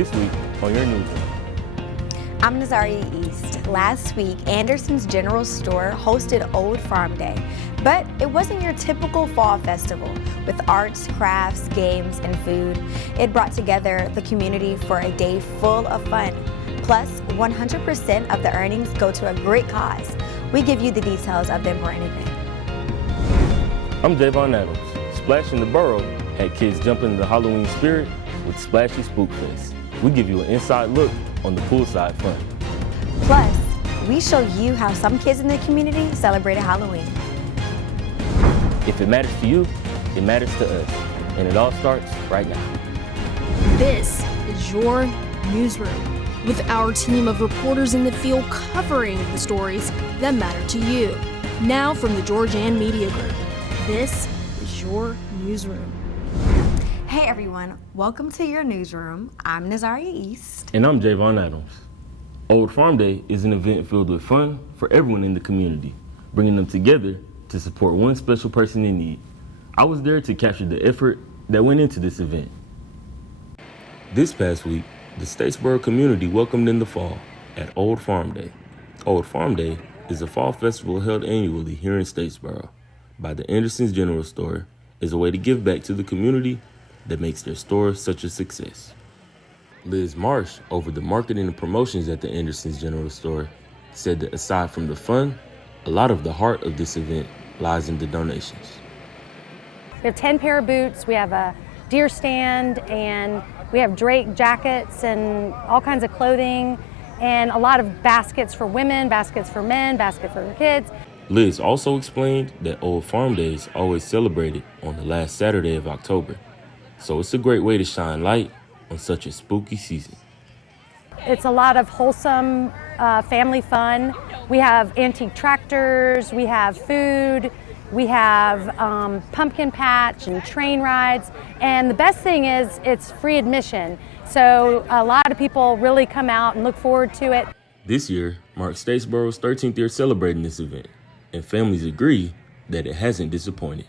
This week on your Newsroom. I'm Nazaria East. Last week, Anderson's General Store hosted Old Farm Day, but it wasn't your typical fall festival with arts, crafts, games, and food. It brought together the community for a day full of fun. Plus, 100% of the earnings go to a great cause. We give you the details of the important event. I'm Javon Adams. Splash in the Borough had kids jumping in the Halloween spirit with Splashy Spook Fest. We give you an inside look on the poolside fun. Plus, we show you how some kids in the community celebrated Halloween. If it matters to you, it matters to us. And it all starts right now. This is your Newsroom, with our team of reporters in the field covering the stories that matter to you. Now from the George Ann Media Group, this is your Newsroom. Hey everyone, welcome to your Newsroom. I'm Nazaria East. And I'm Javon Adams. Old Farm Day is an event filled with fun for everyone in the community, bringing them together to support one special person in need. I was there to capture the effort that went into this event. This past week, the Statesboro community welcomed in the fall at Old Farm Day. Old Farm Day is a fall festival held annually here in Statesboro by the Anderson's General Store as a way to give back to the community that makes their store such a success. Liz Marsh, over the marketing and promotions at the Anderson's General Store, said that aside from the fun, a lot of the heart of this event lies in the donations. We have 10 pair of boots, we have a deer stand, and we have Drake jackets and all kinds of clothing, and a lot of baskets for women, baskets for men, baskets for kids. Liz also explained that Old Farm Day is always celebrated on the last Saturday of October, so it's a great way to shine light on such a spooky season. It's a lot of wholesome family fun. We have antique tractors, we have food, we have pumpkin patch and train rides, and the best thing is it's free admission. So a lot of people really come out and look forward to it. This year marks Statesboro's 13th year celebrating this event, and families agree that it hasn't disappointed.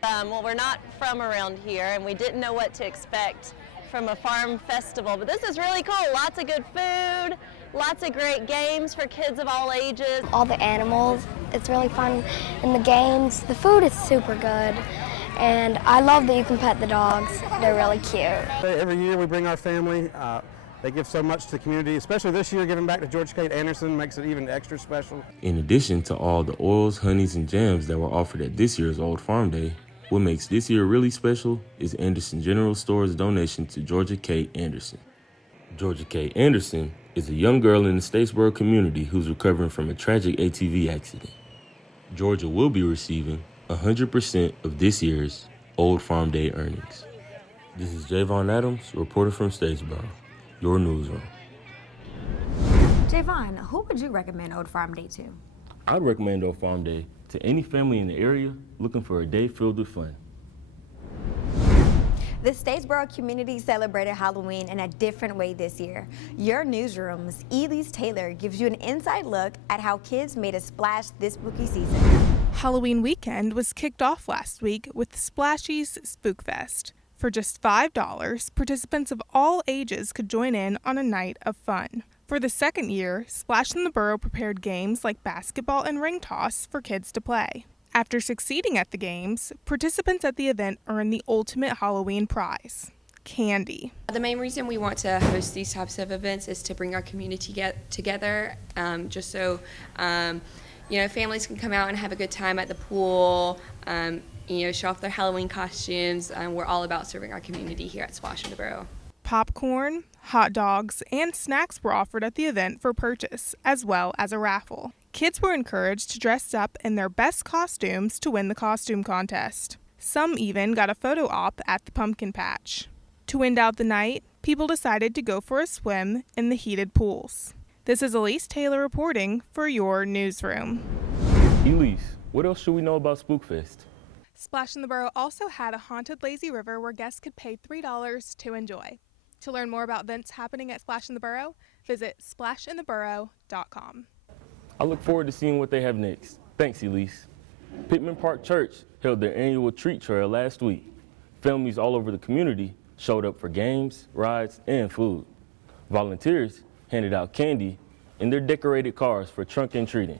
Well, we're not from around here, and we didn't know what to expect from a farm festival, but this is really cool. Lots of good food, lots of great games for kids of all ages. All the animals, it's really fun. And the games, the food is super good. And I love that you can pet the dogs. They're really cute. Every year we bring our family. They give so much to the community, especially this year giving back to George Kate Anderson makes it even extra special. In addition to all the oils, honeys, and jams that were offered at this year's Old Farm Day, what makes this year really special is Anderson General Store's donation to Georgia Kate Anderson. Georgia Kate Anderson is a young girl in the Statesboro community who's recovering from a tragic ATV accident. Georgia will be receiving 100% of this year's Old Farm Day earnings. This is Javon Adams, reporter from Statesboro, your Newsroom. Javon, who would you recommend Old Farm Day to? I'd recommend Old Farm Day to any family in the area looking for a day filled with fun. The Statesboro community celebrated Halloween in a different way this year. Your Newsroom's Elise Taylor gives you an inside look at how kids made a splash this spooky season. Halloween weekend was kicked off last week with Splashy's Spook Fest. For just $5, participants of all ages could join in on a night of fun. For the second year, Splash in the Borough prepared games like basketball and ring toss for kids to play. After succeeding at the games, participants at the event earn the ultimate Halloween prize, candy. The main reason we want to host these types of events is to bring our community together, just so families can come out and have a good time at the pool, show off their Halloween costumes. We're all about serving our community here at Splash in the Borough. Popcorn, hot dogs, and snacks were offered at the event for purchase, as well as a raffle. Kids were encouraged to dress up in their best costumes to win the costume contest. Some even got a photo op at the pumpkin patch. To end out the night, people decided to go for a swim in the heated pools. This is Elise Taylor reporting for your Newsroom. Elise, what else should we know about Spookfest? Splash in the Borough also had a haunted lazy river where guests could pay $3 to enjoy. To learn more about events happening at Splash in the Borough, visit splashintheborough.com. I look forward to seeing what they have next. Thanks, Elise. Pittman Park Church held their annual treat trail last week. Families all over the community showed up for games, rides, and food. Volunteers handed out candy in their decorated cars for trunk and treating.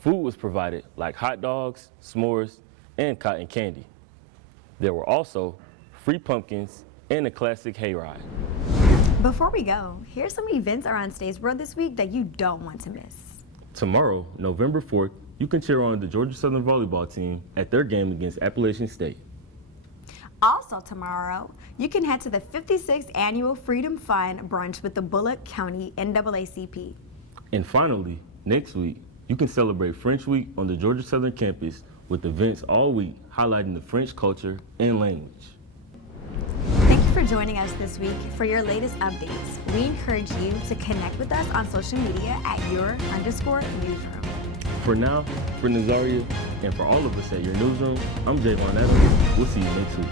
Food was provided like hot dogs, s'mores, and cotton candy. There were also free pumpkins and a classic hayride. Before we go, here's some events around Statesboro this week that you don't want to miss. Tomorrow, November 4th, you can cheer on the Georgia Southern volleyball team at their game against Appalachian State. Also tomorrow, you can head to the 56th Annual Freedom Fund brunch with the Bullock County NAACP. And finally, next week, you can celebrate French Week on the Georgia Southern campus with events all week highlighting the French culture and language. Thank you for joining us this week for your latest updates. We encourage you to connect with us on social media at your_newsroom. For now, for Nazaria, and for all of us at your newsroom, I'm Javon Adams. We'll see you next week.